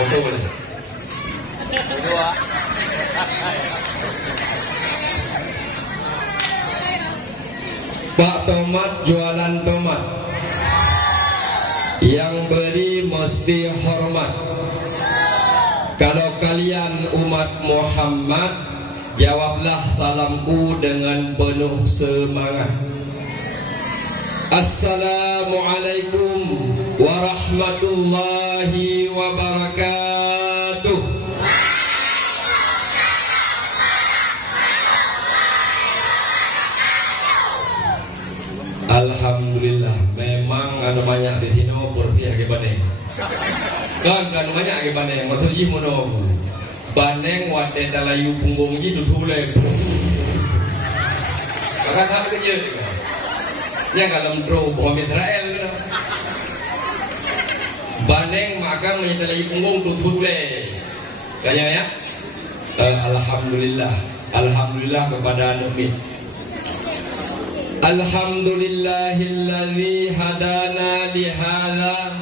Betul. Kedua. Pak Tomat jualan tomat. Yang beri mesti hormat. Kalau kalian umat Muhammad, jawablah salamku dengan penuh semangat. Assalamualaikum warahmatullahi wabarakatuh. Alhamdulillah, memang ada banyak di sini porsi age baneng. Kan banyak age baneng, maksudnya mono. Baneng wate dalayu punggung ji tutule. Kan hal kerja juga. Yang dalam dro bom Israel. Baneng maka menyalayu punggung tutule. Kayaknya ya. Alhamdulillah. Alhamdulillah kepada Nabi. Alhamdulillahilladzi hadana lihadza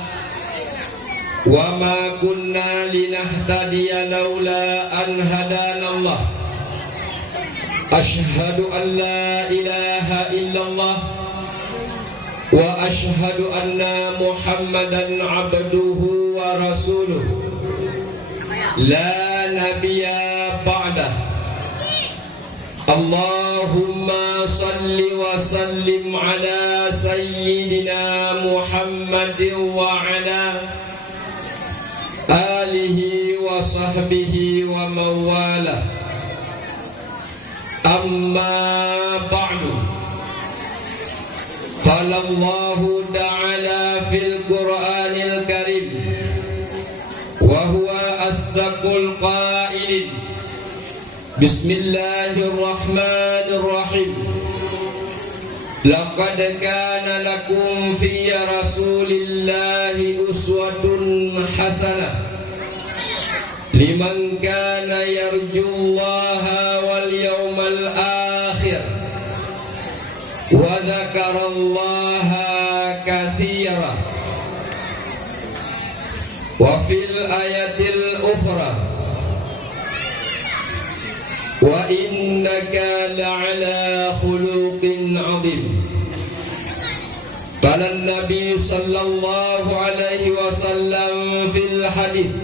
wa ma kunna linahtadiya laula an hadanallah. Asyhadu an la ilaha illallah wa asyhadu anna Muhammadan abduhu wa rasuluh. La nabiyya ba'dah. Allahumma salli wa sallim ala sayyidina Muhammadin wa ala alihi wa sahbihi wa mawala. Amma ba'du. Qala Allah ta'ala fil Qur'anil Karim wa huwa asdaqul qailin. Bismillahirrahmanirrahim. Laqad kana lakum fi rasulillahi uswatun hasanah liman kana yarjullaha wal yawmal akhir wa dzakarallaha katsira. Wa fil ayatil ukhra wa innaka la'ala khuluqin 'adzim. Qala an-nabi sallallahu alaihi wasallam fil hadits,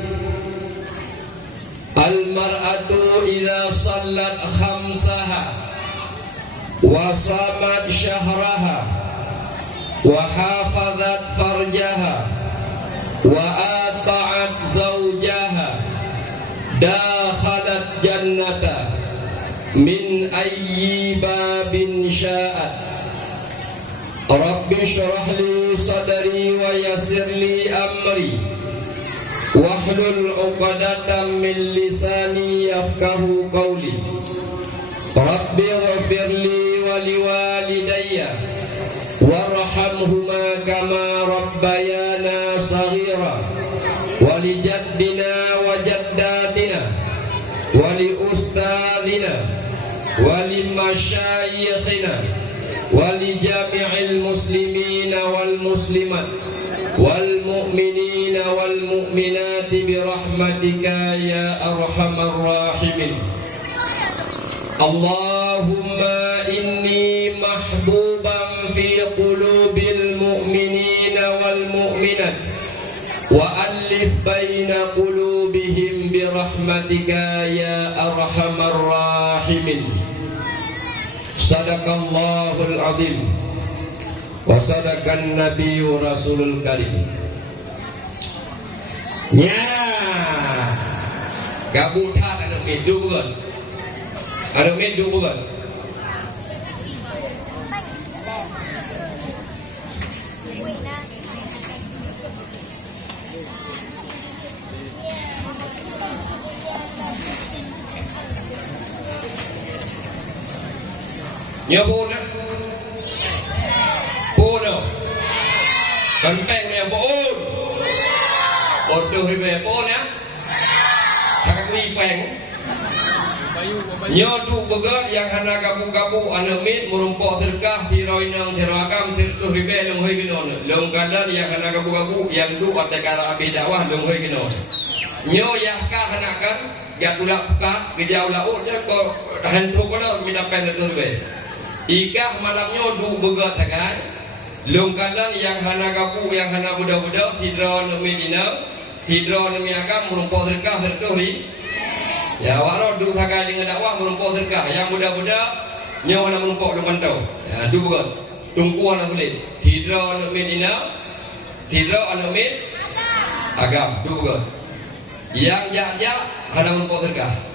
al-mar'atu idza sallat khamsaha wa samat syahraha wa hafazat farjaha wa ata'at zawjaha dakhalat jannata min ayyi babin sya'at. Rabbi syrah li sadri wa yassir li amri wahlul 'uqdatam min lisani yafqahu qawli. Rabbi ighfir li wa liwalidayya warhamhuma kama rabbayana saghira wa li jaddina wa jaddatina wa li ustadina ولمشايخنا ولجميع المسلمين والمسلمات والمؤمنين والمؤمنات برحمتك يا أرحم الراحمين. اللهم إني محبوبا في قلوب المؤمنين والمؤمنات وألف بين قلوبهم برحمتك يا أرحم الراحمين. Sadaqallahul azim wa sadaqan nabiyyu rasulul karim. Nya gabutan ada medu bukan? Ada medu bukan? Nhớ buôn á. Buôn đâu? Cần bèn nè buôn. Buôn từ thì về buôn á. Thằng đi bèn. Nhớ tu begat yang hana kapu-kapu anamit merumpok sedekah tiroi nang tirakam tirtu ribe lem hoi ginon. Lem kadan yang hana kapu-kapu yang du ada kala abi dakwah lem hoi ginon. nyo yahkah hanakan ya ulak ka gejau lautnya ko hantu kono minta pen terbe ikah malamnya du begat kan lungkalan yang hana kapu yang hana budak-budak hidro medina hidro agam merumpok sedekah tertuhi ya waro du sakai dengan dakwah merumpok sedekah yang budak-budak nyo hana merumpok lumantau ya du begat tungku hana sulit hidro medina hidro agam du begat yang jak-jak hana merumpok sedekah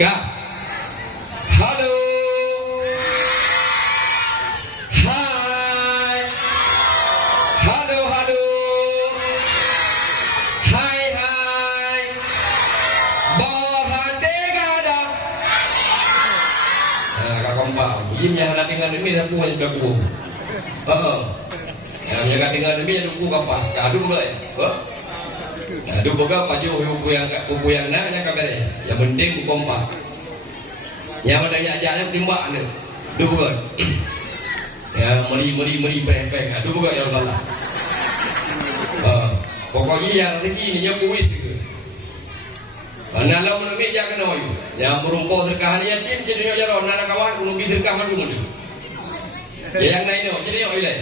Kak, halo, hai, halo, hai, bahan degada. Nah, kak kompak, begini yang dengan demi dah puas dah puas. Yang dengan demi dah puas kompak, kadu boleh, Aduh boga paju buku yang nak yang kabar yang penting kompak. Yang ada aja timbak ni. Aduh boga. Ya meri pek. Aduh boga ya Allah. Pokoknya yang rezeki ni nya puis ke. Nalau menemi jak kenoi. Yang merumpok sedekah ni yatim jadi nyo jaro anak kawan kuno bi sedekah maju mun. Yang lain no jadi nyo ile.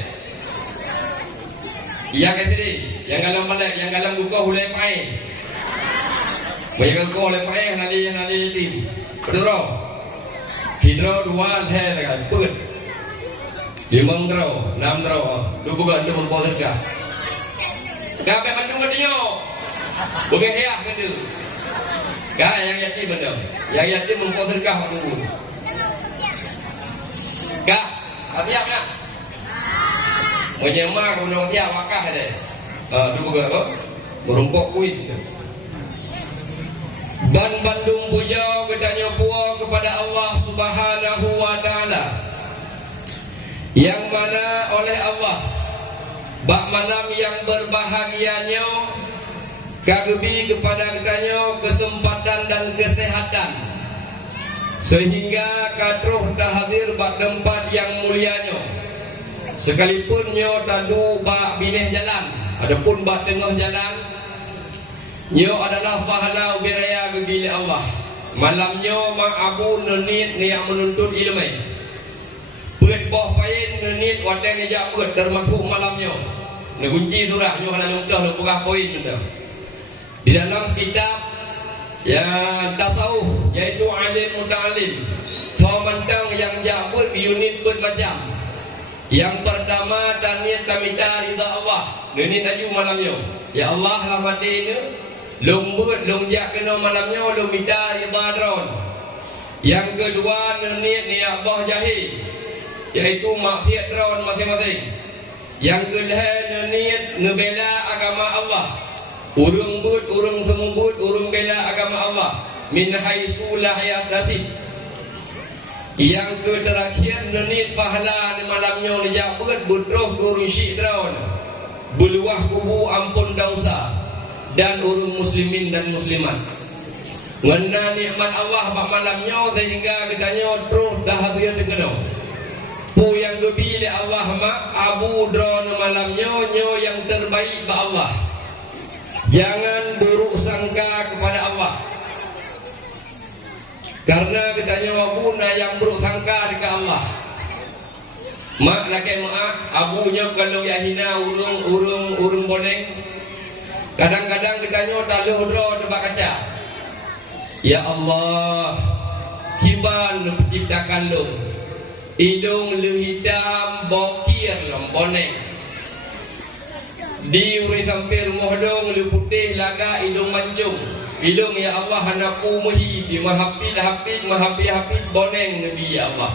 Yang tadi, yang galam balik, yang galam buka hulai pai. Mereka kau hulai pai nali tim. Betul? Hidro dua leh lagi, pun. 5 draw, 6 draw, 2 bukan tu berpose dah. Kape mandung katanya, bukan hiak kena. Kah yang yatim benar, yang yatim berpose dah mandung. Kah, hati apa? Menyemar undang dia wakah ada. Tu juga apa? Merumpok kuis. Dan Bandung puja gedanya puas kepada Allah Subhanahu wa taala. Yang mana oleh Allah bak malam yang berbahagianya kagebi kepada gedanya kesempatan dan kesehatan sehingga katruh hadir bak tempat yang mulianya. Sekalipun nyo tadu bak bineh jalan, adapun bak tengah jalan, nyo adalah pahala ubiraya bila Allah. Malam nyo mak abu nenit ni yang menuntut ilmu. Pet boh pain nenit waten ni jak pet termasuk malam nyo. Negunci surah nyo kana lungkah lu buka poin tu. Di dalam kitab yang tasawuf iaitu alim muta'alim. So mentang yang jak pet unit pet macam. Yang pertama taniyat kami ridha Allah. Ini taju malamnya. Ya Allah lah mati ni. Lumbut lungjak kena malamnya lu minta ridha dron. Yang kedua niat ni Allah jahil. Iaitu maksiat dron masing-masing. Yang kedua niat ngebela agama Allah. Urung but, urung semubut, urung bela agama Allah. Min haitsu la yahtasib. Yang terakhir nenit pahala di malamnya dijabut butroh urung syik draun beluah kubu ampun dosa dan urung muslimin dan muslimat ngena nikmat Allah mak malamnya sehingga gedanya terus dah hadir dengan pu yang dipilih Allah mak abu draun malamnya nyo yang terbaik ba Allah. Jangan buruk sangka kepada Allah. Karena katanya wabuna yang buruk sangka dekat Allah. Mak laki maaf, abunya kalau ya hina urung boneng. Kadang-kadang katanya tak lehudra tempat kaca. Ya Allah, kiban menciptakan lu. Hidung lu hitam bokir lu boneng. Di uri sampir mohdong lu putih laga hidung mancung. Hidung ya Allah hanaku muhib mahapid boneng Nabi ya Allah.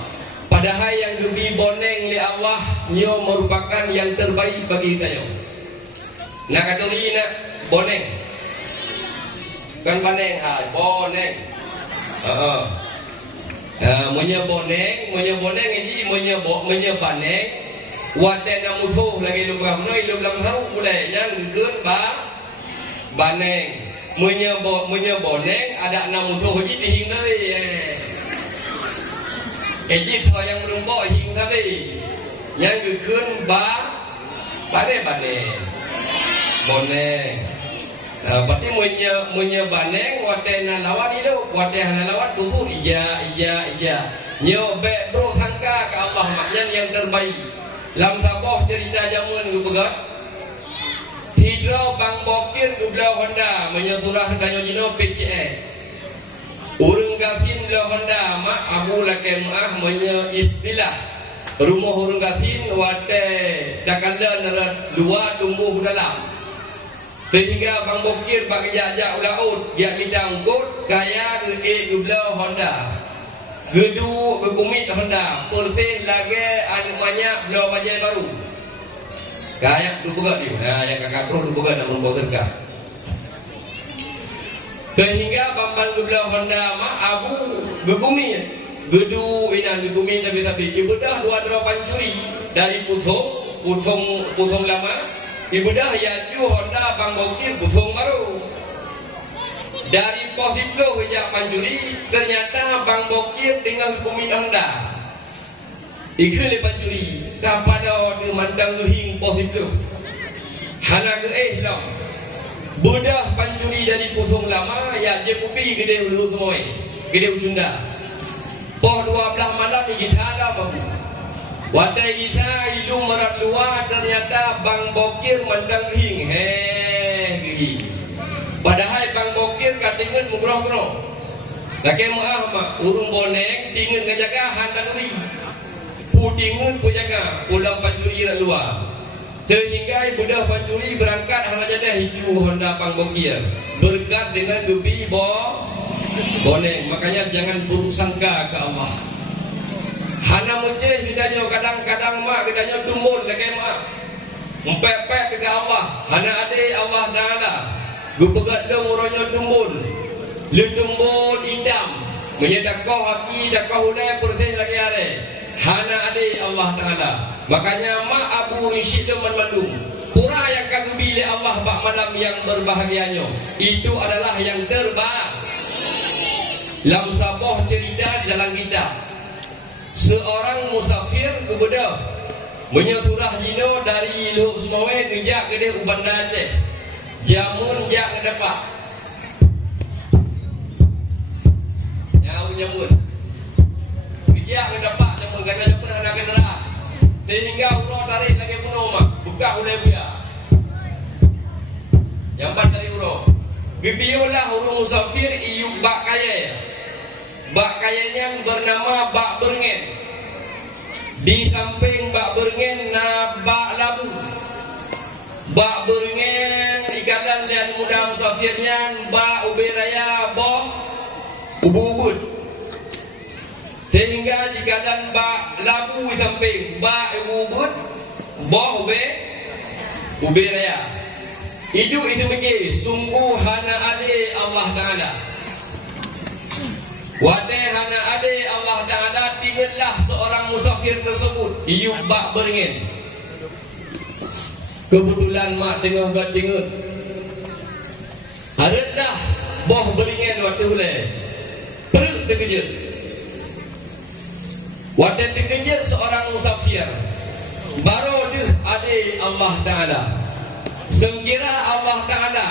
Padahal yang lebih boneng li Allah nyo merupakan yang terbaik bagi kita. Nak kata ni nak boneng. Kan boneng boneng. Munya boneng ini munya boneng. Waten musuh lagi lu berapa ilmu dalam sarung boleh yang keun baneng. Munya boneng ada 6 musuh ji dihing tadi. Ji yang merumpok hing tadi. yang gekun bane boneng. Berarti munye baneng watena lawan itu, watena lawan tuhur ija. Nyo be bro sangka ke Allah maknya yang terbaik. Lam saboh cerita jamun gue begat. Tidro Bang Bokir gue belah Honda menyesurah danyo jino PCE. Urung gatin belah Honda mak abu lakem menye istilah. Rumah urung gatin wate dakala nerat dua tumbuh dalam. Sehingga Bang Bokir bagi jajak ulaut dia bidang kot kaya belah Honda. Gedu berkumit Honda persih lagi anu banyak belah bajai baru. Kaya tu begat dia. Yang kakak pro tu begat nak membawa sedekah. Sehingga bamban belah Honda mak abu berkumit. Gedu inan berkumit tapi ibadah dua pancuri dari putung lama. Ibadah yaju Honda Bang Bokir putung baru. Dari posiblo hejak pancuri ternyata Bang Bokir dengan hukumin Honda. Ikut le pancuri kapada de mandang hing posiblo. Hana ke lah. Budah pancuri dari pusung lama ya je pupi gede hulu semua. Gede ucunda. Poh 12 malam kita ada babu. Watai kita hidung merat luar ternyata Bang Bokir mandang hing. Gigi. Padahal Bang Bokir katingan mugroh-groh. Laki maaf mak, urung boneng, tingin ngejaga handan uri. Pudingun pujaga, pulang pancuri rak luar. Sehingga budak pancuri berangkat hana jadah hiju Honda Bang Bokir. Berkat dengan gebi boneng. Makanya jangan buruk sangka ke Allah. Hana mucih ditanya kadang-kadang mak ditanya tumbun lagi mak. Mempepet ke Allah. Hana ade Allah Ta'ala. Gupegat dong uronya tumbun. Le tumbun idam. Menyedakoh haki dakoh ulai persih lagi are. Hana ade Allah Ta'ala. Makanya mak Abu Rishid malum. Pura yang kami pilih Allah bak malam yang berbahagianya. Itu adalah yang terbaik. Lam saboh cerita di dalam kitab. Seorang musafir kebedah menyesurah jino dari Luhuk Sumawe kejak ke dia Ubanda Aceh. Jamun jak ngedapak. Nyau jamun. Kejak ngedapak jamun kata jamun ada kendaraan. Sehingga urut tarik lagi penuh mak. Buka ulai buya. Jambat dari urut. Bibiulah urung musafir iyuk bak kaya. Bak kayanya bernama Bak Berengen. Di samping Bak Berengen Bak Labu. Bak Berengen ikatan dan muda musafirnya Bak Uberaya Boh Ubud. Sehingga ikatan Bak Labu di samping Bak Ubud Boh Uberaya. Itu begini. Sungguh hana ade Allah Ta'ala. Wadai hana ade Allah Ta'ala tinggallah seorang musafir tersebut Iyub Bak Berengen. Kebetulan mak tengah bertingut. Adalah boh Berengen waktu hulai. Perut terkejut. Wadai terkejut seorang musafir. Baru dia ade Allah Ta'ala. Sengkira Allah Ta'ala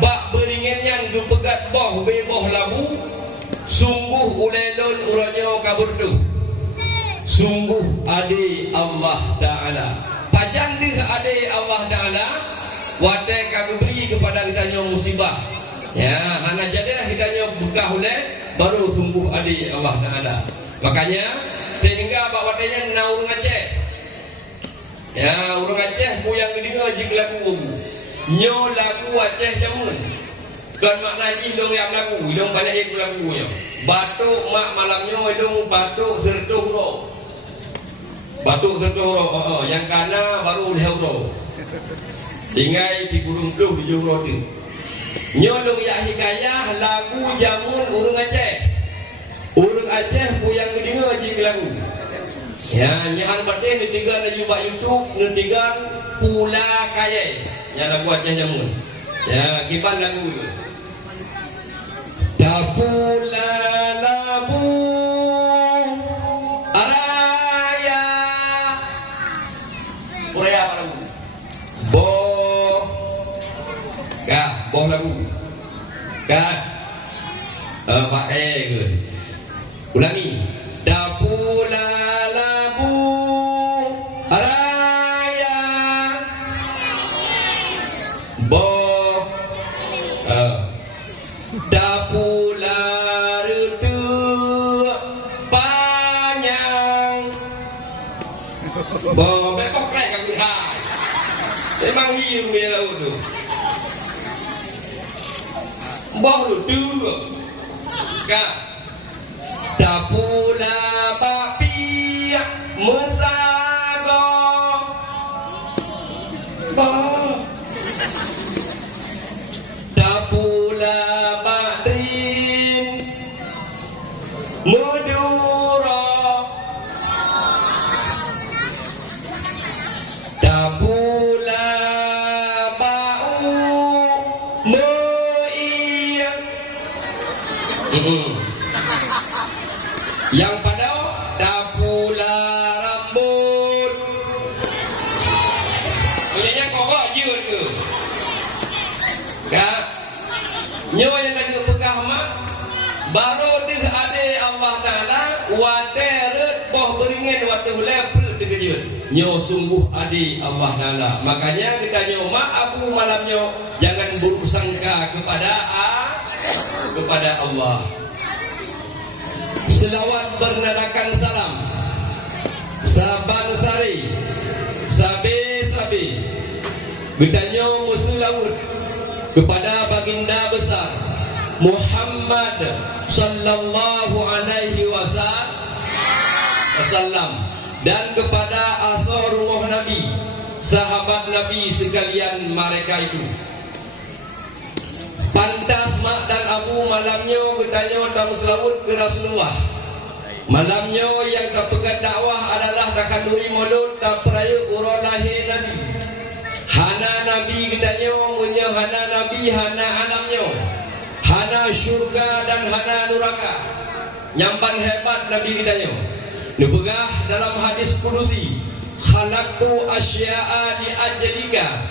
Bak Berengen yang gepegat boh beboh labu. Sungguh ulelun uranyo kabur tu. Sungguh ade Allah Ta'ala. Pajang dia ade Allah Ta'ala. Wadai kami beri kepada kitanya musibah. Ya, hana jadah kitanya bekah ulai. Baru sungguh ade Allah Ta'ala. Makanya sehingga bak wadainya na urung Aceh. Ya, urung Aceh puyang dengar jik lagu. Nyo lagu Aceh jamun. Kan mak naji dong yang lagu, dong banyak yang lagunya. Batuk mak malamnya dong batuk sertuh ro. Batuk sertuh ro. Yang kana baru leh ro. Tinggai di burung bluh di juro tu. Nyolong ya hikayah lagu jamun urung Aceh. Urung Aceh puyang dengar jing lagu. Ya, nyahan batin ni tiga na juba YouTube, ni tiga pula kaya. Yang lagu Aceh jamun. Ya, kiban lagu itu. Tapula labu araya boh lagu. Kan? Pak ke. Ulangi. Dapula labu raya boh dapula redu panjang boh bepok rek kamu hai. Memang hiu dia lalu tu. Boh redu Kak Dapula bapi mesago Dapula badrin mudura Dapula bau mu'iyah. Yang pada dapula rambut punyanya kok jut ke kak nyo yang tadi pegah mak baru dih ade Allah Ta'ala wateret boh beringin waktu lepret dikejut nyo sungguh ade Allah Ta'ala. Makanya kita nyo mak abu malamnya jangan buruk sangka kepada Allah. Selawat bernadakan salam Saban sari Sabi Gedanyo musuh laut kepada baginda besar Muhammad sallallahu alaihi wasallam dan kepada asar rumah Nabi, sahabat Nabi sekalian mereka itu. Pantas mak dan abu malamnya bertanya tamu selawut ke Rasulullah. Malamnya yang kepegat dakwah adalah takanduri mulut tak peraya urolahi Nabi. Hana Nabi bertanya punya hana Nabi hana alamnya, hana syurga dan hana neraka. Nyampan hebat Nabi bertanya. Dibegah dalam hadis kudusi, khalaqtu asya'a li ajlika.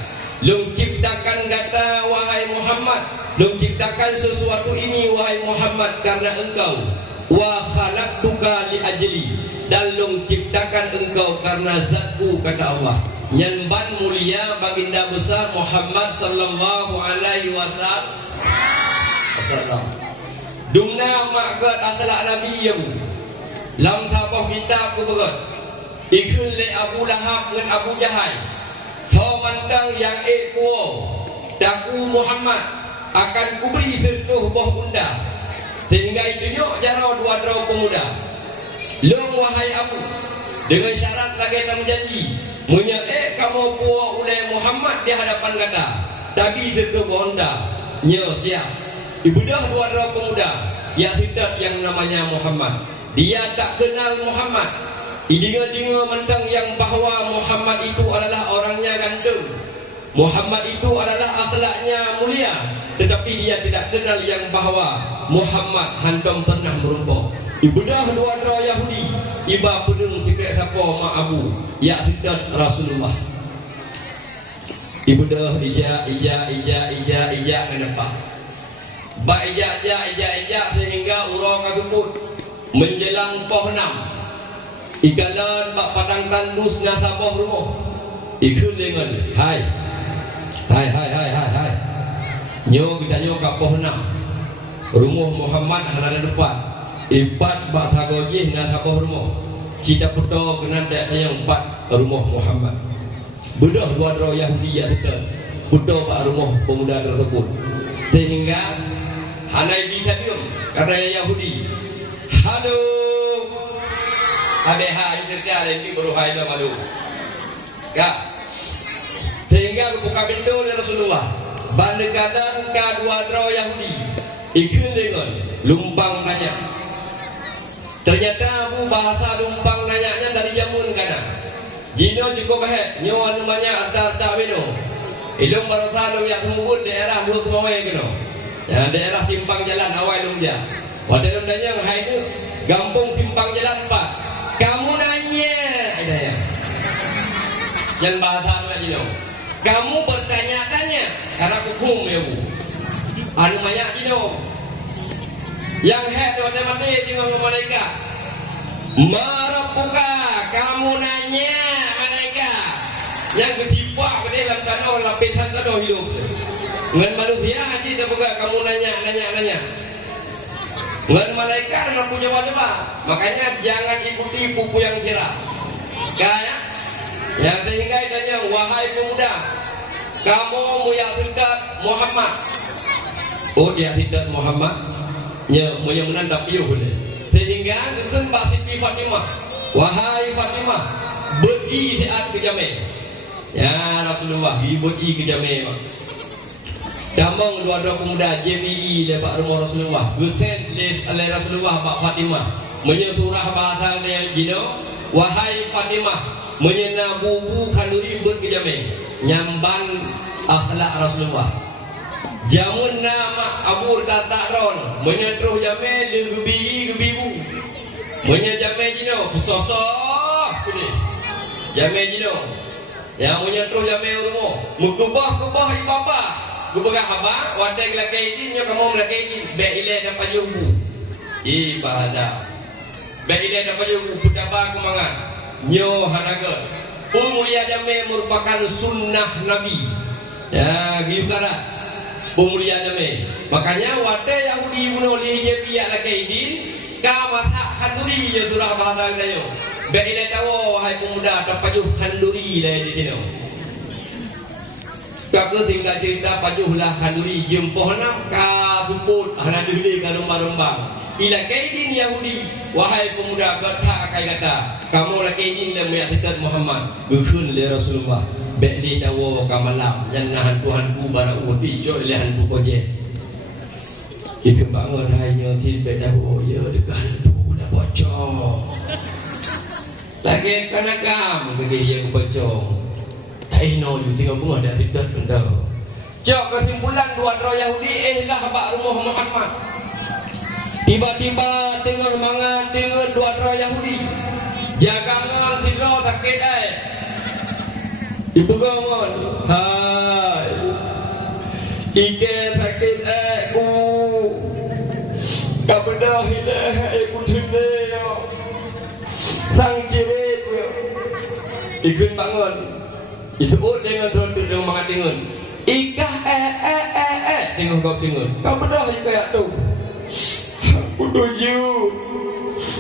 Lung ciptakan kata wahai Muhammad, lung ciptakan sesuatu ini wahai Muhammad karena engkau. Wa khalaqtuka li ajli, dan lung ciptakan engkau karena zatku kata Allah. Nyanban mulia baginda besar Muhammad sallallahu alaihi wasallam. Dumna makgat akhlak Nabi ya bu. Lam sabah kitab ku begot. Ikun le Abu Lahab dengan Abu Jahal. So mandang yang kuo daku Muhammad akan kuberi tertuh boh bunda sehingga itu nyok jarau dua draw pemuda long wahai Abu dengan syarat lagi tam janji munya kamu puo oleh Muhammad di hadapan kata tapi tertuh bunda nyo siap ibu dah dua draw pemuda ya hidat yang namanya Muhammad. Dia tak kenal Muhammad. Idinga-dinga mentang yang bahawa Muhammad itu adalah orangnya ganteng, Muhammad itu adalah akhlaknya mulia, tetapi dia tidak kenal yang bahawa Muhammad hantam pernah merumpok. Ibudah dua dua Yahudi, iba pedung tiket siapa mak abu, ya hidat Rasulullah. Ibudah ija kenapa? Ba ija sehingga urang kasebut menjelang poh 6. Ikalan bak padang tandus nasabah rumah. Ikut dengan hai. Nyo kita nyo kapoh 6. Rumah Muhammad hana depan. 4 bak sagojih nasabah rumah. Cita puto kena dak yang 4 rumah Muhammad. Budak dua dro Yahudi ya kita. Puto bak rumah pemuda tersebut. Sehingga hanai bisa diam kata Yahudi. Halo Abe hai cerita lagi baru hai dah malu. Ya. Sehingga buka pintu Rasulullah. Bandekadan ka dua dro Yahudi. Ikut dengan lumpang nanya. Ternyata Abu bahasa lumpang nanyanya dari jamun kana. Jino cukup he, nyo namanya antar tawino. Ilung barasa lu yang sumut daerah lu semua keno. Ya daerah simpang jalan awal lumja. Pada lumdanya hai itu gampung simpang jalan 4. Kamu nanya, ada ya. Yang bahasa lagi dong. Kamu bertanya-tanya karena hukum ya bu. anu banyak dino. Yang head do mati dengan malaikat. Marabuka, kamu nanya malaikat. Yang ketipa ke dalam tanah lapisan tanah hidup. Dengan manusia nanti dia buka kamu nanya. Dengan malaikat nak punya jawab. Makanya jangan ikuti buku yang kira. Kaya yang sehingga tanya, wahai pemuda, kamu muyazidat Muhammad. Oh dia tidak Muhammad. Ya, yang menandap dia boleh. Sehingga kan Pak Siti Fatimah, wahai Fatimah, beri taat ke jami. Ya Rasulullah, beri ke jami. Damang dua-dua pemuda JBI lepas rumah Rasulullah. Gusen les oleh Rasulullah Pak Fatimah. Menyesurah bahasa yang jino, wahai Fatimah, menyena bubu kanduri buat ke jami. Nyamban akhlak Rasulullah. Jamun nama abur kata ron, menyetruh jami lebi gebibu. Menyejame jino, sosok ini. Jami jino. Yang menyetruh jami rumah, mukubah ibabah. Gubernur haba, wadah lelaki ini, nyo kamu lelaki ini, berilai dapat jubu. Ibadah. Berilai dapat jubu, putaba kemangan. Nyo hanaga. Pemulia jame merupakan sunnah Nabi. Ya, gitu kan? Pemulia jame. Makanya wadah Yahudi menolih je pihak lelaki ini, kamata khanduri je surah bahasa nyo. Berilai tahu, wahai pemuda, dapat jubu khanduri dah di sini. Kakak tinggal cerita pajuhlah kanduri jempoh nam ka suput hana dili ka rembang-rembang. Ila kaidin Yahudi, wahai pemuda kata kamu la kaidin la mu'taqid Muhammad. Gusun li Rasulullah. Beli dawo kamalam yang nahan Tuhanku bara uti jo le hantu koje. Ikembangun hanya ti bedawo ya dekan tu dah bocor. Lagi kanakam ke yang bocor. Taino you tinggal bunga dah tidak benda. Jok kesimpulan dua Yahudi lah bak rumah Muhammad. Tiba-tiba tengah mangan tengah dua Yahudi. Jagangan tidur sakit Ibu kawan, hai. Ike sakit ku. Kabedah hilah ku tene. Sang cirit ikut bangun. Itu dengan terus dengan mangat dengan ikah tengok kau tengok kau bedah je kayak tu aku tuju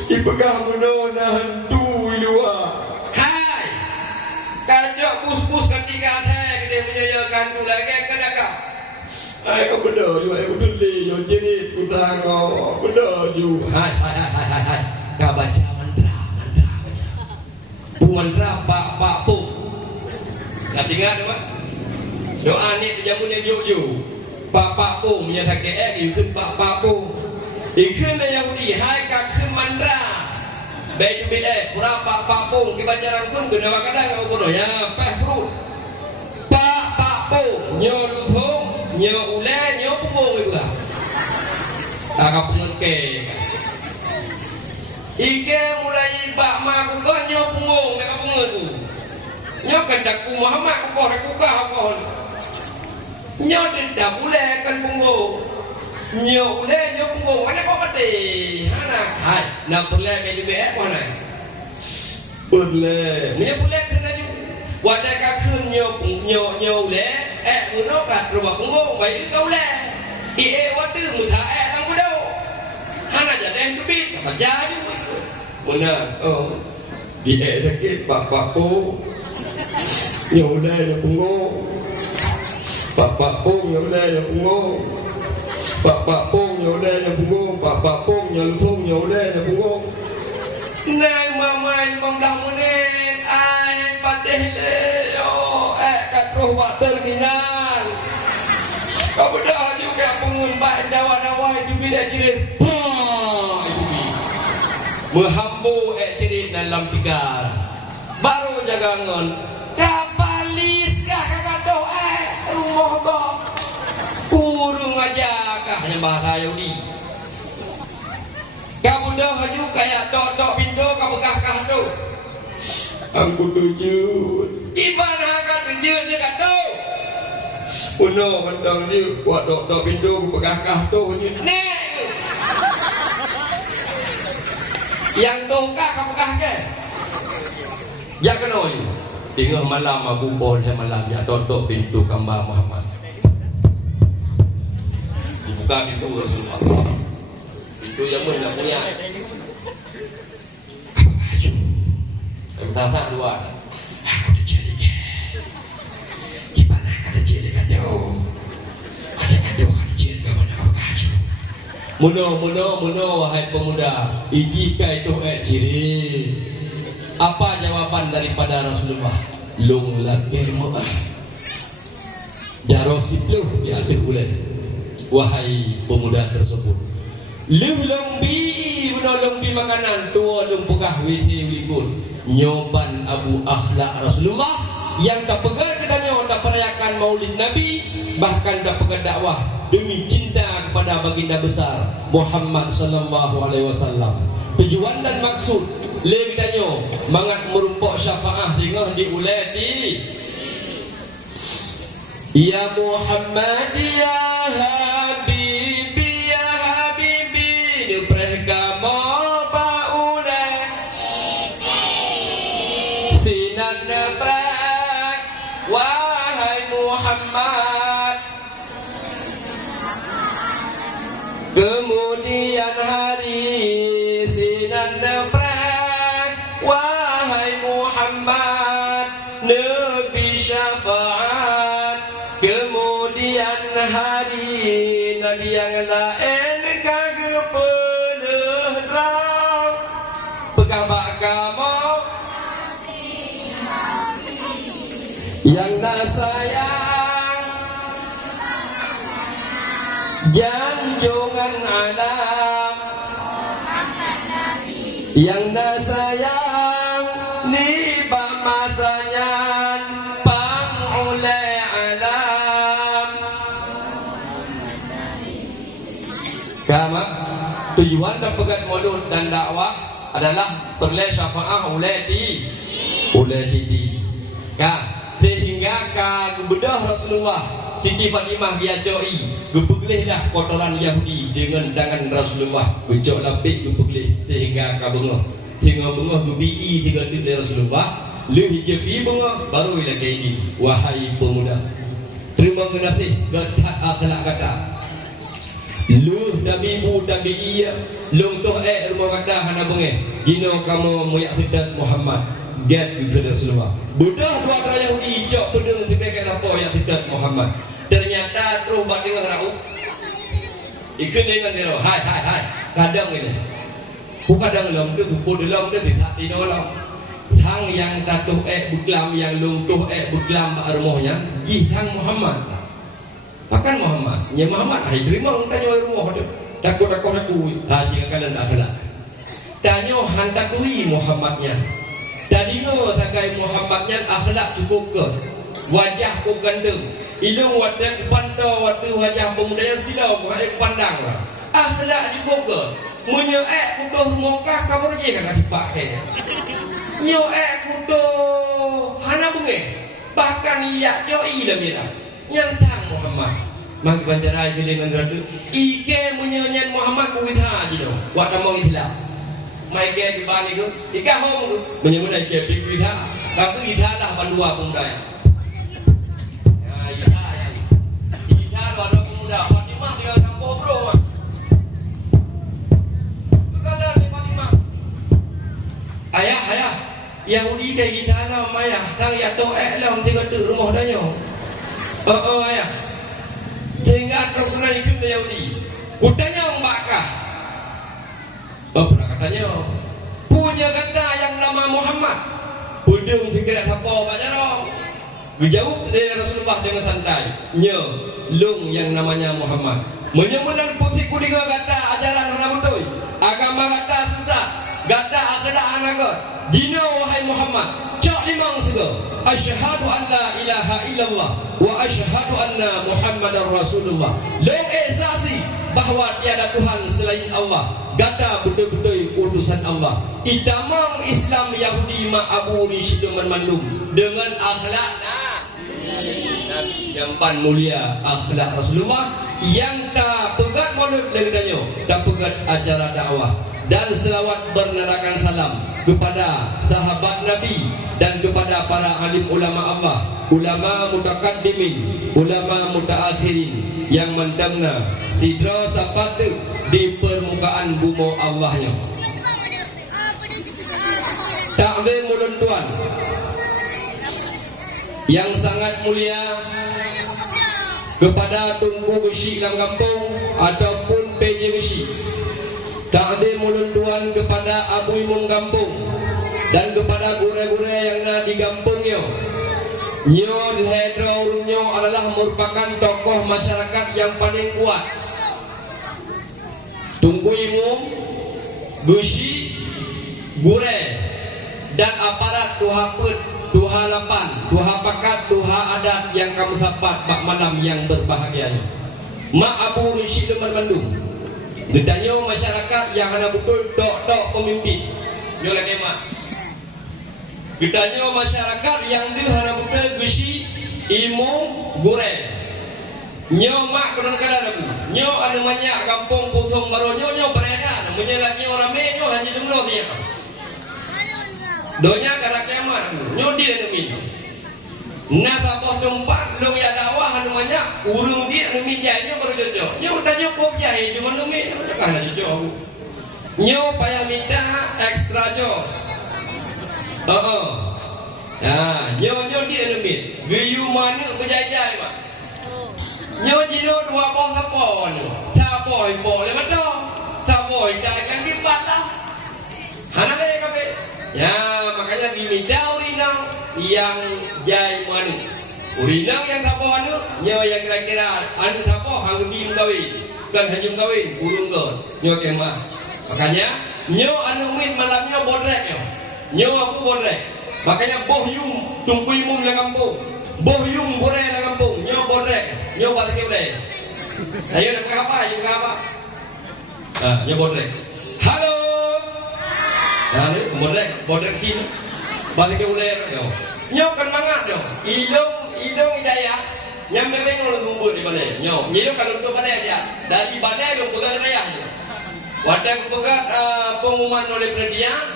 ipegah menona hantu luar hai kajak pus-pus ketika saya kita menyayakan tu lagi kadang hai kau bedah juga aku tuli yo jerit ku sango bedah juga hai kau baca mantra baca mantra pak pu. Nak dengar tak? Doa ni terjamun yang jauh-jauh. Pak pun menyatakan ikut pak pun. Ikut lah Yahudi. Hai kakak mandra. Baik beda. Kurang pak pun. Kebanyaran pun kena kadang apa bodoh. Ya peh perut. Pak pun. Nyo luthung. Nyo ulai. Nyo punggung juga. Kakak pengerke. Ike mulai pak mak kau nyo punggung. Kakak punggung tu. Nyo kendak ku Muhammad ku kau nyo tidak boleh kan punggung nyo punggung mana kau pati hana hai nak boleh BBM mana boleh boleh kena ju wadah kakun nyo boleh muno kat rumah punggung baik kau boleh wadah muta tang budau hana jadi kebit baca ju benar sakit pak po Yaudah ya punggung Pak pung yaudah ya punggung Pak pung yaudah ya punggung Pak pung nyalusung yaudah ya punggung Nai mama ini memang menit Ay patih le kat roh wak terminal Kau bedah juga pengumpat dawa-dawa itu bila cirit Menghambu cirit dalam tigar Baru jagangan kapalis kah kakak doa rumah kau kurung aja kah hanya bahasa Yahudi kamu dah haju kayak dok pintu kamu kah tu aku tuju di mana kau tuju dia kata uno dong dia buat dok pintu pegakah tu ni. Nek. Yang dongkak kau pegah ke? Jak kenoi. Tengah malam Abu Bol saya malam ya dok pintu gambar Muhammad. Dibuka pintu Rasulullah. Pintu yang mun nak punya. Kami tak dua. Aku dah jadi. Gimana kada jadi kada? Ada jadi bagaimana kau kaju? Muno wahai pemuda, ijika itu ciri. Apa jawaban daripada Rasulullah? Lung lagi mu'ah. Jarosip luh dialih ulen. Wahai pemuda tersebut. Luh lombi, lombi makanan tua lung pegah wisi wikun. Nyoban Abu Akhlak Rasulullah yang tak pegang kedanya tak merayakan Maulid Nabi, bahkan tak pegang dakwah demi cinta kepada baginda besar Muhammad sallallahu alaihi wasallam. Tujuan dan maksud lebih danyo mangat merumpok syafaah tengah diulati. Ya Muhammad ya Habibi ya Habibi di pergamo baule sinan nebrak wahai Muhammad. Kemudian hari sinan nebrak wahai Muhammad Nabi syafaat. Kemudian hari Nabi yang lain kagak penerang pegabak kamu yang tak sayang janjungan alam yang tak sayang nibak masanya pangulai alam. Kama tujuan dan pegat maulud dan dakwah adalah perleh syafaah ulati sehingga ka bedah Rasulullah Siti Fatimah diajoi gepegleh dah kotoran Yahudi dengan tangan Rasulullah bejok lapik gepegleh sehingga ka bengah bebii tiga dari Rasulullah le hijabi bengah baru lagi ini. Wahai pemuda, terima kasih gatat akhlak kata lu dabibu dabiiyah lung toh rumah kata hana bengah gino kamu muyak hidat Muhammad get kepada Rasulullah. Budah dua orang Yahudi jok pedeng tipe apa yang tidak Muhammad. Ternyata terus buat dengan rau. Ikut dengan dia. Hai. Kadang ini. Kadang lam tu suku dalam tu tidak nolong. Sang yang tatuh buklam yang lungtuh buklam rumahnya jihang Muhammad. Bahkan Muhammad. Ya Muhammad hai terima tanya rumah tu. Takut aku. Jika kalian akhlak. Tanya hantar kui Muhammadnya. Tadi takai Muhammadnya akhlak cukup ke? Wajah ku ganteng. Ilung wadah pantau wajah pemuda yang silau bukan pandang lah. Akhlak cukup ke? Menyoek kutuh rumokah kamu je kan dipakai. Nyoek kutuh hana bunge. Bahkan iya joi dah mira. Nyantang Muhammad. Maka bancarai ke dengan radu. Ike menyanyian Muhammad kuwitha aja dong. Wadah mau ikhlas. Mai ke bibani tu, ika hong tu, menyebutnya ke bibita, tapi kita dah bandua pemuda ya. Kita baru pemuda, Fatimah dia kampung bro. Berkata ni Fatimah, ayah, Yahudi ke kita lah, ayah, sang ya tu lah, tengok tu rumah tanya. Ayah, tengok terkena ikut Yahudi, kutanya orang bakar. Pernah katanya punya kata yang nama Muhammad pudung tidak siapa pacarong berjauh dari Rasulullah dengan santai nya lung yang namanya Muhammad menyemenang posisi kudiga kata ajaran orang betul agama kata sesat kata akhlak anak dina wahai Muhammad cak limang sega asyhadu an la ilaha illallah wa asyhadu anna Muhammadar Rasulullah lung esasi bahawa tiada Tuhan selain Allah kata betul-betul utusan Allah. Idamang Islam Yahudi ma'aburi siduman mandum dengan akhlak yang pan mulia akhlak Rasulullah yang tak pegat maulid legadanya, tak pegat acara dakwah dan selawat bernarakan salam kepada sahabat Nabi dan kepada para alim ulama Allah, ulama mutakaddimin, ulama mutaakhirin yang mendamna sidra sapatu di permukaan bumi Allahnya. Taklim ulun tuan yang sangat mulia kepada tunggu besi dalam kampung ataupun PJ besi. Taklim ulun tuan kepada abu imam kampung dan kepada gure-gure yang ada di kampungnya. Nyo Hendra Urunyo adalah merupakan tokoh masyarakat yang paling kuat. Tunggu imam, besi, gure dan aparat tuhaput, tuhalapan, tuhapakat, tuha adat yang kamu sapat bak malam yang berbahagia. Mak Abu Rishid Deman Bandung. Ditanya masyarakat yang ada betul dok pemimpin. Nyolah kemak. Ditanya masyarakat yang dia ada betul besi, imam, goreng. Nyo mak konon kada lagu. Nyo ada banyak kampung Pusong Baru nyo beredar. Namanya lagi orang menyo hanya demlo dia. Donya kada kemak. Nyo di dalam ini. Nata pos tempat dong ya dakwah namanya urung dia numi jahnya baru cocok. Nyo tanya kok jahe cuma numi kan cocok. Nyo payah minta extra jos. Nyo dia numi. Geyu mana berjajah mak. Nyo jino dua pos apa nyo. Sapo boleh betul. Sapo jangan dipatah. Hanale kape. Ya makanya diminta urinang yang jai manu. Urinang yang tapo anu, nyo yang kira-kira anu tapo hang di kawin. Kan hajum kawin, urung ke. Nyo kemah. Makanya nyo anu min malamnya bodrek nyo. Nyo aku bodrek. Makanya boh yung tungkui mum yang kampung. Boh yung bore yang kampung. Nyo bodrek. Nyo balik udah. Ayo nak apa? Ayo apa? Nyo bodrek. Halo. Nah, ni bodrek sini. Balik ke ular yo. Nyo kan mangat yo. Idong hidayah. Nyam memang orang ngumpul di balai. Nyo, nyidong kalau untuk balai dia. Dari balai dong pegang dayah. Wadah pegang pengumuman oleh pendiam.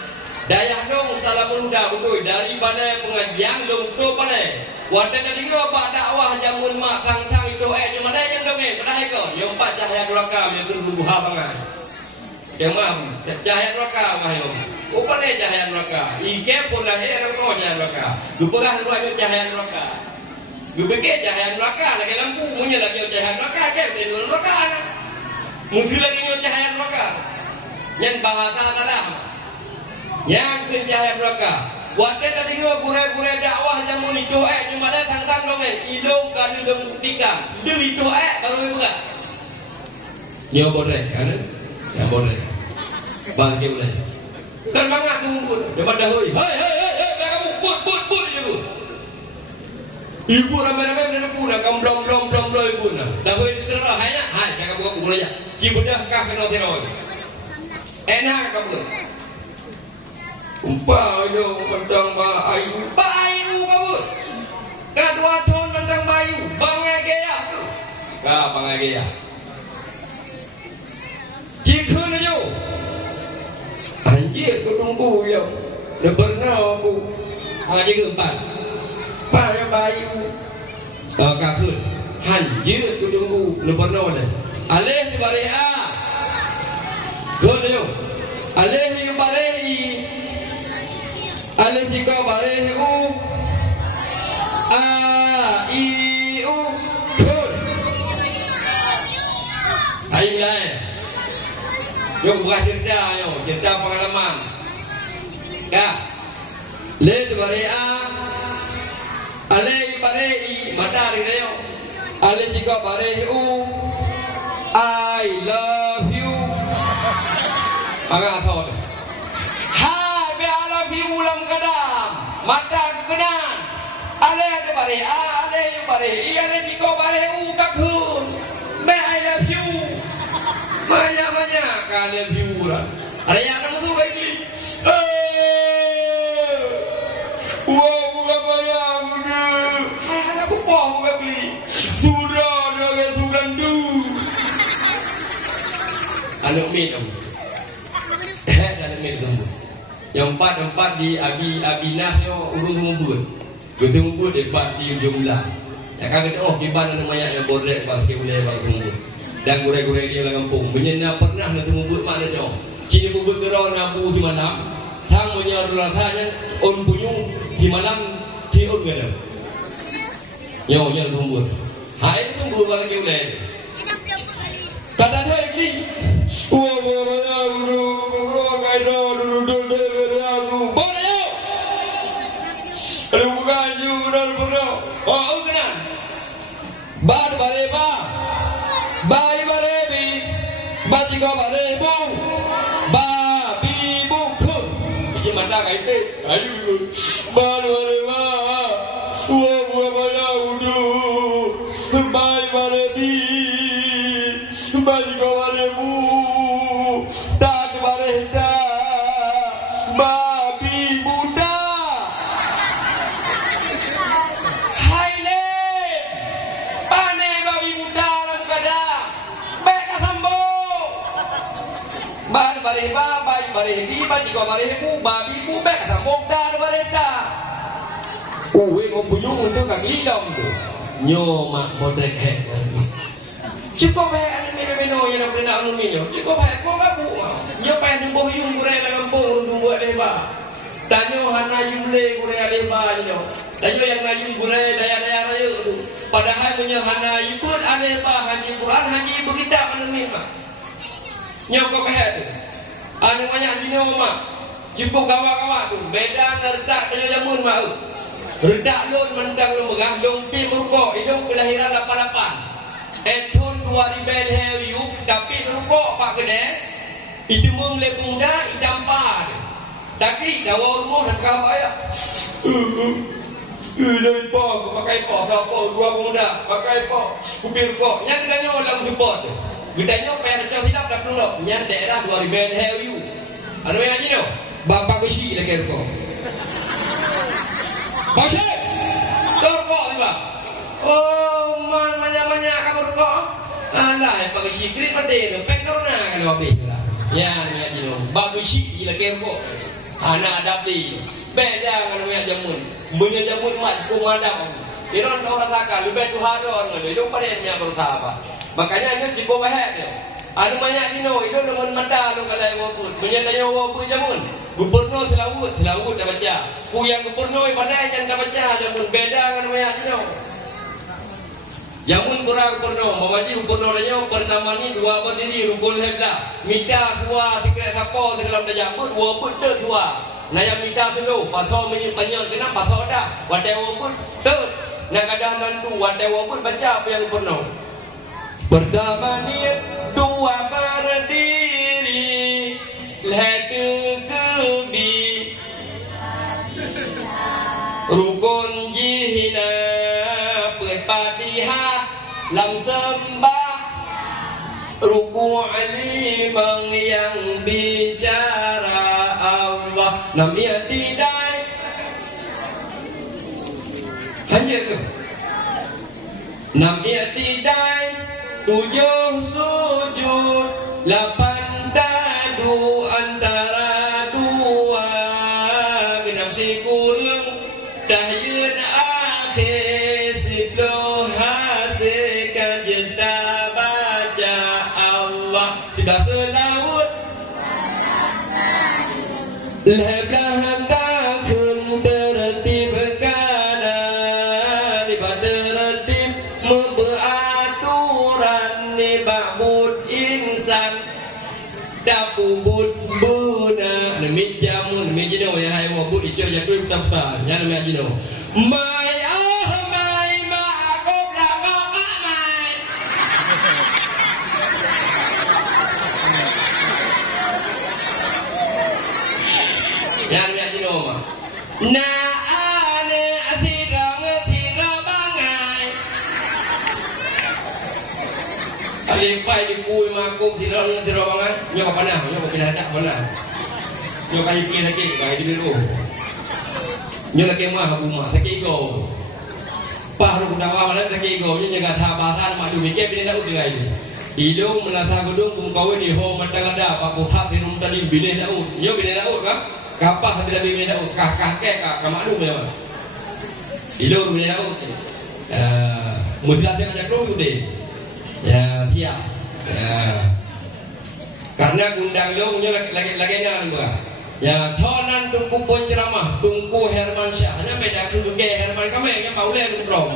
Dayah dong salah muda betul. Dari balai pengajian dong untuk balai. Wadah dari ngapa dakwah jamun mak tang itu cuma daya yang dong padahal ko. Yo pak cahaya neraka yang berbuha bangai. Yang mah cahaya neraka mah yo. Upane cahaya neraka. Ike pun lahir dalam roh cahaya neraka. Dupalah ruahnya cahaya neraka. Dupike cahaya neraka lagi lampu punya lagi cahaya neraka ke di neraka. Muncul lagi cahaya neraka. Yang bahasa kalam. Yang cahaya neraka. Wadah tadi gure-gure dakwah jamun itu cuma ada tang-tang dong idong kali dong buktikan. Itu baru buka. Nyo bodrek kan? Ya bodrek. Bangke boleh. Kan mangat tunggu depan dahui. Hai kamu put itu. Ibu ramai-ramai dari puna kamu blom ibu na. Dahui itu terus hai kamu buka buku aja. Cibudah kah kena teror. Enak kamu. Umpanya tentang bayu kamu. Kedua ton tentang bayu bangai gaya. Bangai gaya. Cikun aja. Anjir aku tunggu ya. Dah pernah aku ngaji keempat. Pada bayu. Kakut. Anjir aku tunggu. Dah pernah dah. Alih di bari'a. Kau dia. Alih di bari'i. Alih jika bari'u. A-I-U. Kun. Ayo mulai. Yo buka cerita pengalaman. Ya. Le bari'a. Ale bari'i matari deo. Ale jika bari'u. I love you. Angah thon. Hai be I love you ulam kadam. Mata kenan. Ale de bari'a, ale bari'i, ale jika bari'u kakun. Be I love you. Banyak kali viewer. Ada yang kamu suka ini? Wow, bukan banyak. Ada buku Wah, bukan beli. Sudah dia sudah tu. Anak minum. Dalam minum. Yang empat di Abinas yo urus ngumpul. Urus ngumpul dekat di jumlah. Yang kata oh kiban namanya yang bordek pas ke ulai pas ngumpul. Dan gurai-gurai dia dalam kampung. Menyena pernah nanti ngumpul mana dia. Sini ngumpul gerau nabu di malam. Tang menyor rasanya on punyung di malam di on gada. Yo ngumpul. Hai itu ngumpul pas ke ulai. Kata dia ini. Wah, Aduh bukan benar. Oh kenal. Bar bareba. Bai barebi. Bajiko barebu. Babi bukun. Ini mana kait? Ayo. Bar bareba. Wah buah baya udu. Bai barebi. Bajiko barebu. Tak bareda. Babi buta. Bareba, bayi barebi, bajiko barebu, babi bubek, kata bogda bareda. Uwe ngopunyung untuk kaki dong tu. Nyoma bodek hek. Cukup hek ane meno yang nak benda anu minyo. Cukup hek kau kabu. Nyo payah numbuh yung gure na kampung numbuh leba. Danyo hana yung le gure leba nyo. Danyo yang ngayung gure daya raya tu. Padahal menyo hana yung pun leba haji Quran haji begitu menengima. Nyo kau hek tu. Anu banyak dino mak. Cukup kawan-kawan tu. Beda ngertak tanya jamun mak. Redak lon mendang lu megah dompi merukok. Hidung kelahiran 88. Tahun 2000 heyu tapi merukok pak gede. Itu mung lepung dah idampa. Tapi dawa rumah dan kau ayah. Dari pok pakai pok siapa dua pemuda pakai pok kupir pok. Yang kedanya orang support tu. Gedanya percaya tidak dah perlu. Yang daerah 2000 heyu. Anu yang ni no. Bapak kesi lagi rokok. Boshe. Rokok tiba. Oh, mana kamu rokok? Alah, Bapak kesi grip pada tu. Pekorna kalau habis lah. Ya, ni yang no. Bapak kesi lagi rokok. Anak dapi. Beda dengan yang jamun. Punya jamun mat kumadam. Iron kau rasakan lebih Tuhan orang ada. Itu pada yang berusaha. Makanya ini cukup bahat dia. Anu banyak dino, itu dengan mata lu kalau wapun. Menyatanya wapun jamun. Gubernur selawut dah baca. Ku yang gubernur pandai yang dah baca jamun. Beda dengan banyak dino. Jamun kurang gubernur. Memaji gubernurnya pertama ni dua berdiri rukun hebla. Minta semua sekret siapa dalam dah jamun. Wapun tu semua. Nah yang minta dulu. Pasal menyimpannya kena pasal dah. Wadai wapun tu. Nak kadang nantu wadai wapun baca apa yang gubernur. Pertama niat dua berdiri Ladu kebi Rukun jihina Berpatihah Lam sembah Ruku' limang yang bicara Allah Nam niat tidak Hanya tu Nam niat tidak 7 sujud 8 dadu antara dua genap si kurung tahyun akhir siblo hasilkan jeda baca Allah sudah selawut leblah takun tertib kanan ibadah tertib Ba'bud insan Dabubud buna Demi jamun Demi jino ya hai wabud Ico jatuh daftar Ya demi jino Mai mai ma'akub lakak mai Ya demi jino Na'ane asidang bangai Alipai di kui makuk sidang tirawangan nyo pa panah nyo pa pinadak panah nyo kayo kinaki kayo di biru nyo laki mah rumah taki go Paru kudawa malam tak ego ni jaga thabahan mak du mikir bini dah udah ini. Hidung melata gedung kumkau ni ho matang ada apa pusat di rumah tadi bini dah ud. Nyo bini dah ud kan? Kapah bila bini dah ud kah ke kah mak du ya. Hidung bini dah ud. Mula tengah jago udah. Ya tiap. Karena undang dong nyo lagi nang gua. Ya, thonan tungku pun ceramah, tungku Hermansyah. Hanya beda tungku Herman kami yang Paulus Rundrom.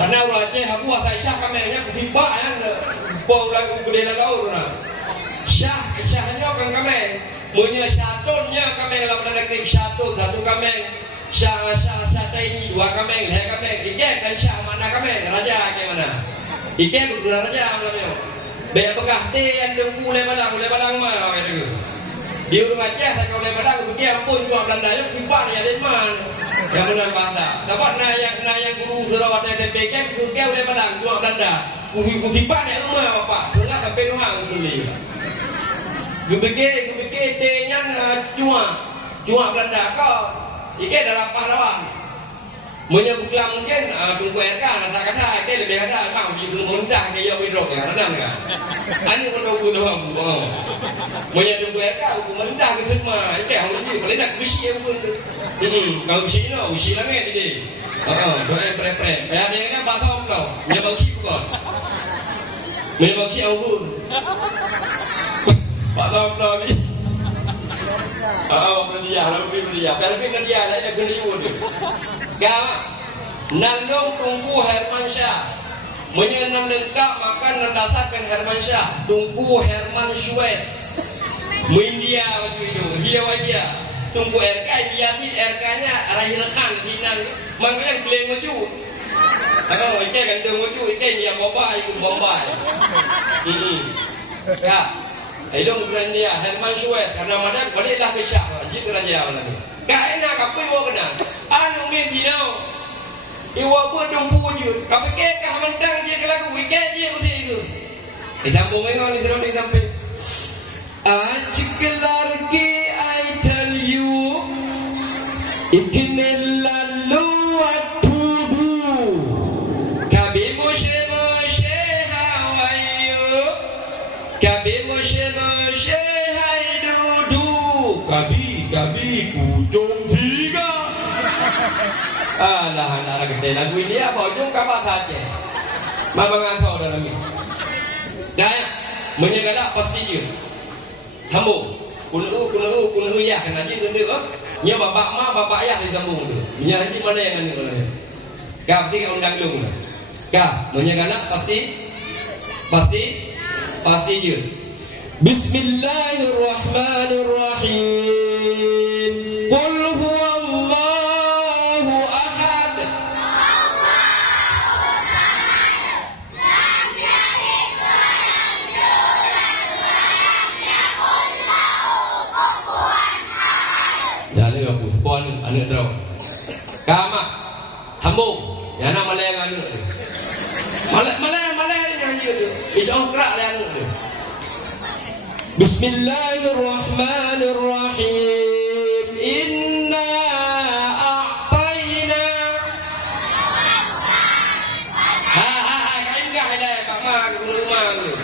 Karena Aceh aku asal Syah kami yang kesipak yang Paulus gede lalu na. Syahnya kan kami, punya syatunnya kami dalam tanda kutip syatun satu kami. Syah ini dua kami, kami. Ike kan Syah mana kami, raja ke mana? Ike guna raja mana? Biar pegah yang tungku lebalang mana gitu. Di rumah Aceh saya kau lepas pergi ampun jual Belanda yang simpan ya Denman yang benar bahasa. Dapat yang guru Sarawak dan TPK guru kau lepas jual Belanda. Guru simpan ya rumah bapak. Tengah sampai nuhang beli. Guru fikir tehnya jual Belanda kau. Ikan dalam pahlawan. Menyebutlah mungkin tunggu RK kata-kata dia lebih kata kau di mendah dia withdraw ya renang kan. Ani pun tahu doang. Menyebut RK aku mendah ke semua. Itu yang lagi paling nak usi pun. Kau usi lagi dia. Doa pre. Ya dia kan bahasa kau. Menyebut usi kau. Menyebut usi aku. Bahasa kau ni. Dia lalu dia. Tapi dia ada kena jujur. Gak nandong tungku Hermansyah menyenam lengkap makan mendasarkan Hermansyah tungku Herman Suez India waktu itu dia tungku RK dia RK nya rahirekan dinan makanya beli maju kalau itu gandeng maju itu dia Bombay ya itu bukan dia Herman Suez karena mana bolehlah kesyah jadi raja lagi gak enak apa yang kenal anu medinau iwa pun dumpu je tapi kekah mentang je kalau weekend je mesti itu kita bunga ni terus ditampi ajkelar ki I tell you iknellalu atubu kabe moshe hawayu kabe moshe haidudu kabi kucung tiga. Alah anak gede lagu ini apa ujung kapal saja. Mama ngantau dalam ini. Daya menyegalak pasti je. Hambung. Kunu ya kena je tu oh. Nya bapak ayah di kampung tu. Nya haji mana yang anu ni? Kau tiga undang dulu. Kau menyegalak pasti je. Bismillahirrahmanirrahim. Qul huwallahu ahad. Lam yalid wa lam yulad wa lam yakul lahu kufuwan ahad. Jadi aku pun anu terus. Kama hambung. Ya nama lain anu. Malay nyanyi tu. Itu kerak lain anu tu. Bismillahirrahmanirrahim. Inna a'tayna. Kain kah ada Pak Mak rumah tu.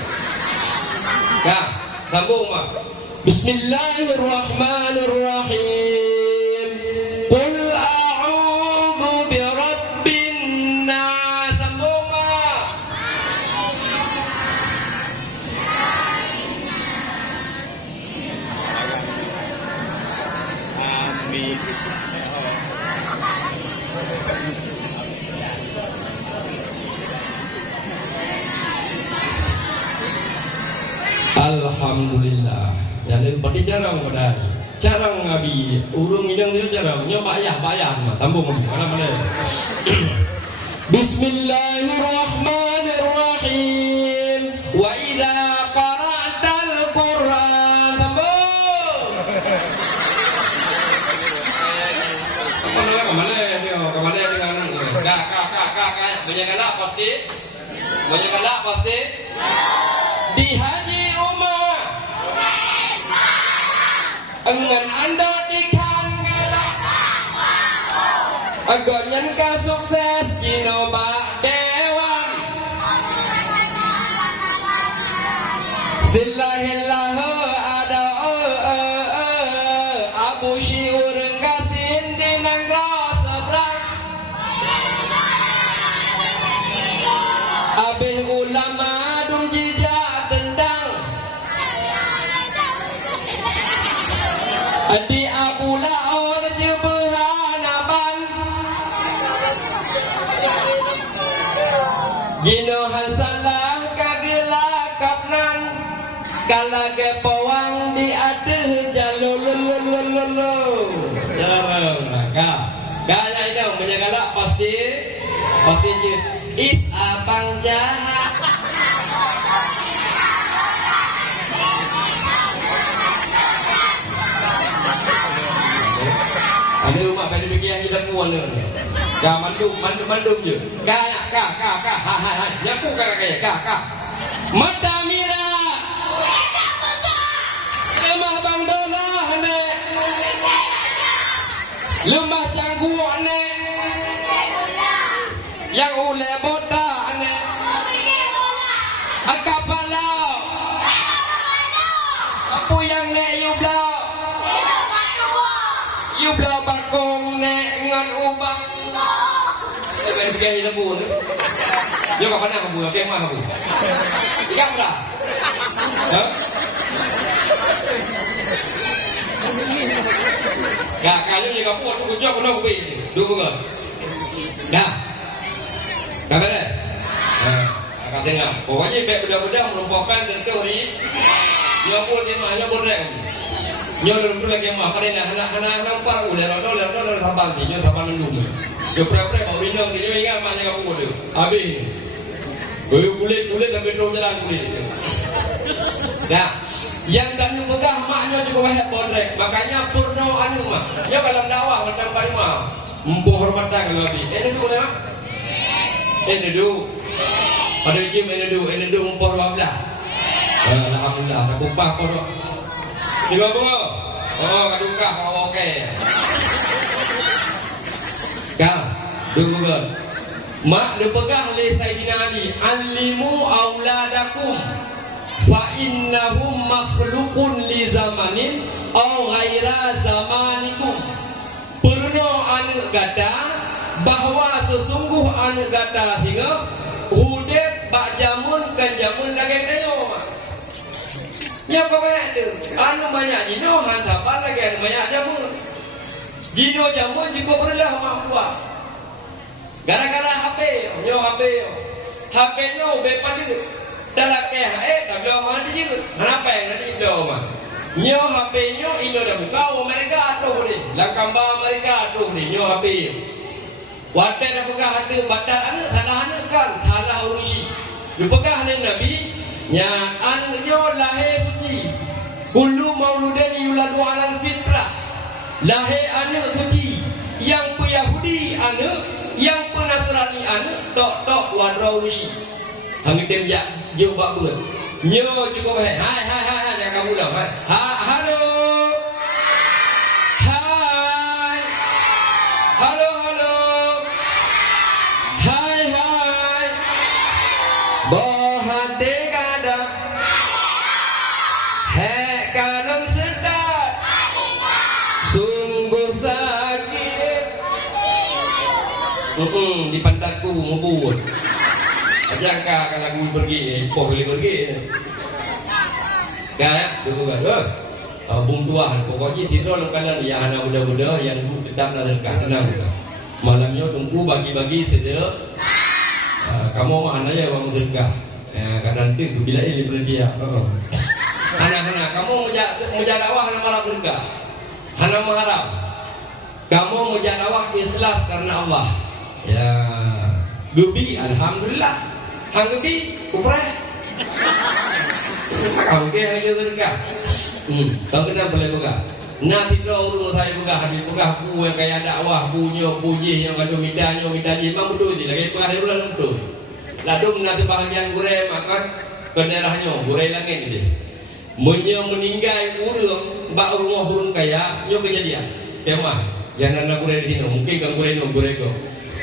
Kah, sambung Mak. Bismillahirrahmanirrahim. Qul a'udzu birabbin nas. Sambung Mak. Alhamdulillah. Jadi pati jarang modal. Jarang ngabi. Urung hidung dia jarang. Nyo bayah mah tambung mana. Bismillahirrahmanirrahim. Wa idza qara'tal Qur'an tambung. Kemana dengan kak. Menyegalak pasti. Di haji umah engan anda di kan Agaknya ka sukses Kino bak dewan Silahillah ada Abu Syiur Gasin di Nanggro seberang Abih ulama dung jijak tendang Di Abu Laor jebehanaban Ginohan salah kagelakapnan Kalage pawang di adeh jalulululululu Jarang Gaya ini menjagalak pasti jid Is abang jahat Ada rumah pada pergi yang kita kuat ni. Kah mandum je. Kah. Hai. Nyaku kah. Mata mira. Lemah bang dola ne. Lemah canggu ne. Yang ule boda ne. Akapala. Apa yang ne yubla? Yubla bakong ne ngan ubang. Ben pergi lembu tu. Yo kat mana kamu? Pergi mana kamu? Yang dah. Ha? Gak kalau ni kau buat tu kau kena kubi. Dua ke? Dah. Dah beres. Kau tengok. Pokoknya baik budak-budak menumpahkan tentu ni. Dia pun dia boleh. Nyo lu lagi mah pada nak nampak udah lo tambang ni, nyo tambang mendung. Yo pre-pre mau bina ni yo ingat banyak aku tu. Habis. Kulit sampai tu jalan kulit. Nah, yang dan pegah maknya juga banyak bodrek. Makanya purno anu mah. Yo dalam dakwah macam parima. Empuh hormatan lebih. Ini dulu ya. Ini dulu. Pada jim ini dulu empuh 12. Alhamdulillah, nak upah porok. Tiga bunga. Oh, kadukah kau okey. Kau, dengar. Mak dipegah oleh Sayyidina Ali, "Allimu auladakum fa innahum makhluqun li zamanin aw ghaira zamanikum." Perno anak gata bahawa sesungguh anak gata hingga hudep bak jamun kan jamun lagi dayo. Ya bapak tu, anu banyak jino hantapan lagi anu banyak jamun. Jino jamun juga perlah mak buat. Gara-gara HP nyo bepa dia. Dalam ke tak ada orang dia juga. Kenapa yang nanti do mah? Nyo HP nyo Indo dah buka mereka atuh ni. Langkamba mereka atuh ni nyo HP. Wadah dah buka hati batal anak salah anak kan, salah urusi. Dipegah oleh Nabi nya anak nyo lahir suci. Kullu mauludan yuladu alal fitrah. Lahir anak suci. Yang Yahudi anak, yang Nasrani anak tok wadra urusi. Hamid temjak jauh bak buat. Nyo cukup hai jangan kamu dah hai. Halo. Hai. Halo. Hai. Bohade kada. Hai kanan sedar. Sungguh sakit. Di pantatku membut. Jangka akan lagu pergi, poh boleh pergi. Kan, tunggu kan, terus. Bung tuah, pokoknya tidur lengkalan yang anak muda-muda yang tetap nak dekat tenang. Malamnya tunggu bagi-bagi sedek. Kamu mana ya kamu dekat? Kadang tu bila ini berdia. Anak-anak, kamu muja dakwah nama malam dekat. Hana mengharap. Kamu muja dakwah ikhlas karena Allah. Ya, gubi, alhamdulillah. Hanggebi, kupreh. Kau ke hanya tergah. Kau kena boleh buka. Nak tidak urus saya buka, hati buka bu yang kaya dakwah, bunyo, puji yang kado minta memang betul je. Lagi buka hari bulan betul. Lalu nanti bahagian gurai makan kendarahnya, gurai langit je. Meninggal urang, bak rumah burung kaya, nyo kejadian. Kemah. Yang nak gure di sini, mungkin kan gure ko.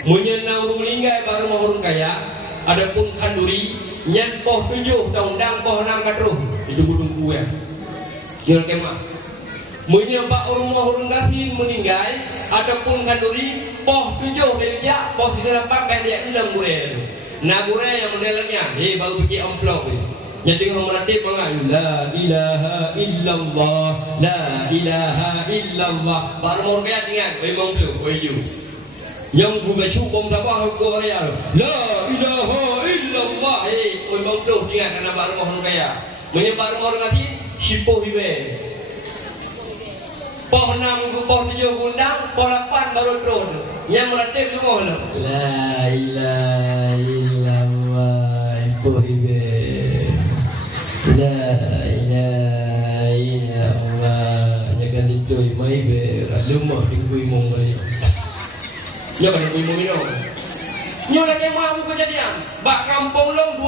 Munyen na urung meninggal baru mau urung kaya. Adapun kanduri nyan poh 7 tahun dang poh 6 katruh itu budung kue. Kira kemah. Munyen pak urung mau urung dahin meninggal. Adapun kanduri poh 7 beja poh 8 kan dia 6 gure. Na gure yang modelnya, baru pergi amplop. Jadi orang meratib banget. La ilaha illallah, la ilaha illallah. Baru mau kaya dengan, memang belum, you. Yang buka syukur sabah aku Korea. La ilaha illallah. Memang belum dengan karena baru mau kaya. Menyebar mau ngasih sipo hibe. Poh 6 poh 7 gundang, poh 8 baru drone. Yang meratib semua. La ilaha illallah, sipo hibe. La ilaha illallah. Jangan itu mai be lumah tingui mong balik. Ya kan tingui mong minum. Nyo nak kemah aku kejadian. Bak kampung long 2